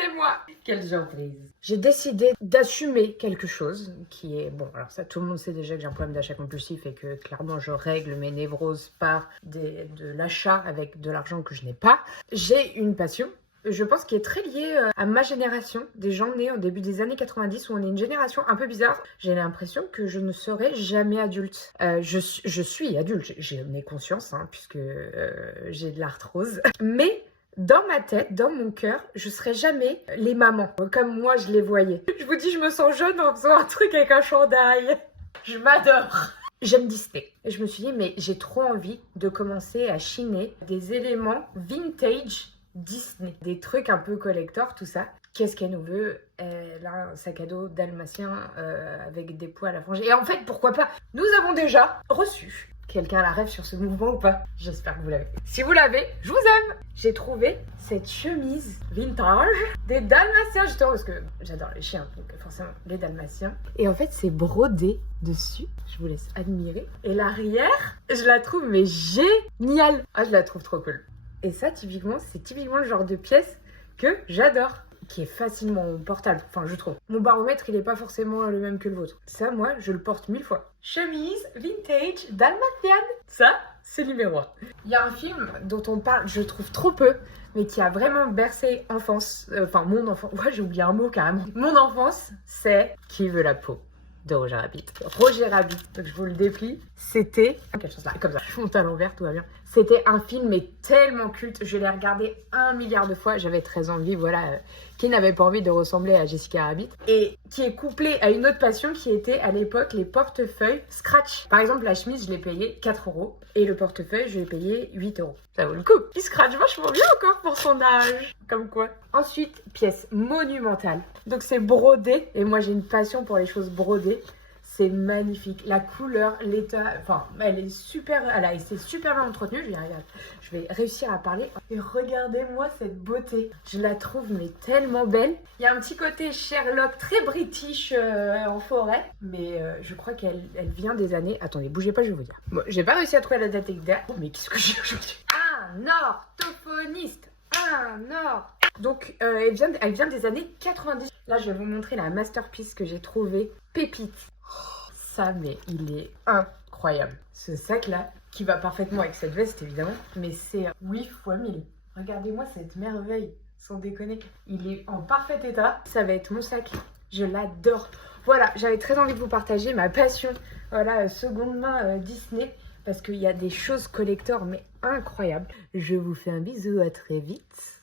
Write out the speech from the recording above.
C'est moi. Quelle surprise. J'ai décidé d'assumer quelque chose qui est... Bon, alors ça, tout le monde sait déjà que j'ai un problème d'achat compulsif et que clairement, je règle mes névroses par de l'achat avec de l'argent que je n'ai pas. J'ai une passion, je pense, qui est très liée à ma génération, des gens nés au début des années 90, où on est une génération un peu bizarre. J'ai l'impression que je ne serai jamais adulte. Je suis adulte, j'en ai conscience, hein, puisque j'ai de l'arthrose. Mais... dans ma tête, dans mon cœur, je serai jamais les mamans, comme moi je les voyais. Je vous dis, je me sens jeune en faisant un truc avec un chandail. Je m'adore. J'aime Disney. Et je me suis dit, mais j'ai trop envie de commencer à chiner des éléments vintage Disney. Des trucs un peu collector, tout ça. Qu'est-ce qu'elle nous veut? Elle a un sac à dos dalmatien avec des poils à franges. Et en fait, pourquoi pas? Nous avons déjà reçu. Quelqu'un a la rêve sur ce mouvement ou pas? J'espère que vous l'avez. Si vous l'avez, je vous aime. J'ai trouvé cette chemise vintage des dalmatiens, justement, parce que j'adore les chiens, donc forcément les dalmatiens. Et en fait, c'est brodé dessus. Je vous laisse admirer. Et l'arrière, je la trouve mais géniale. Ah, je la trouve trop cool. Et ça, typiquement, c'est typiquement le genre de pièce que j'adore, qui est facilement portable, enfin je trouve. Mon baromètre, il est pas forcément le même que le vôtre. Ça, moi, je le porte 1000 fois. Chemise vintage dalmatienne. Ça, c'est numéro 1. Il y a un film dont on parle, je trouve trop peu, mais qui a vraiment bercé enfance, enfin mon enfance, ouais, j'ai oublié un mot carrément. Mon enfance, c'est Qui veut la peau de Roger Rabbit. Roger Rabbit, donc je vous le déplie, c'était... Quelle chance là, comme ça, je monte à l'envers, tout va bien. C'était un film mais tellement culte, je l'ai regardé 1 milliard de fois, j'avais très envie, voilà, qui n'avait pas envie de ressembler à Jessica Rabbit, et qui est couplé à une autre passion qui était à l'époque les portefeuilles Scratch. Par exemple, la chemise, je l'ai payée 4 €, et le portefeuille, je l'ai payé 8 €. Ça vaut le coup. Il scratch vachement bien encore pour son âge, comme quoi. Ensuite, pièce monumentale. Donc c'est brodé, et moi j'ai une passion pour les choses brodées. C'est magnifique. La couleur, l'état, enfin, elle est super, elle a été super bien entretenue. Je vais réussir à parler. Et regardez-moi cette beauté. Je la trouve mais tellement belle. Il y a un petit côté Sherlock, très british en forêt. Mais je crois qu'elle vient des années... Attendez, bougez pas, je vais vous dire. Bon, j'ai pas réussi à trouver la date exacte. Mais qu'est-ce que j'ai aujourd'hui? Un orthophoniste. Un or. Donc, elle vient des années 90. Là, je vais vous montrer la masterpiece que j'ai trouvée. Pépite. Ça, mais il est incroyable. Ce sac-là, qui va parfaitement avec cette veste, évidemment, mais c'est 8 fois 1000. Regardez-moi cette merveille, sans déconner. Il est en parfait état. Ça va être mon sac. Je l'adore. Voilà, j'avais très envie de vous partager ma passion, voilà, seconde main Disney, parce qu'il y a des choses collector, mais incroyables. Je vous fais un bisou, à très vite.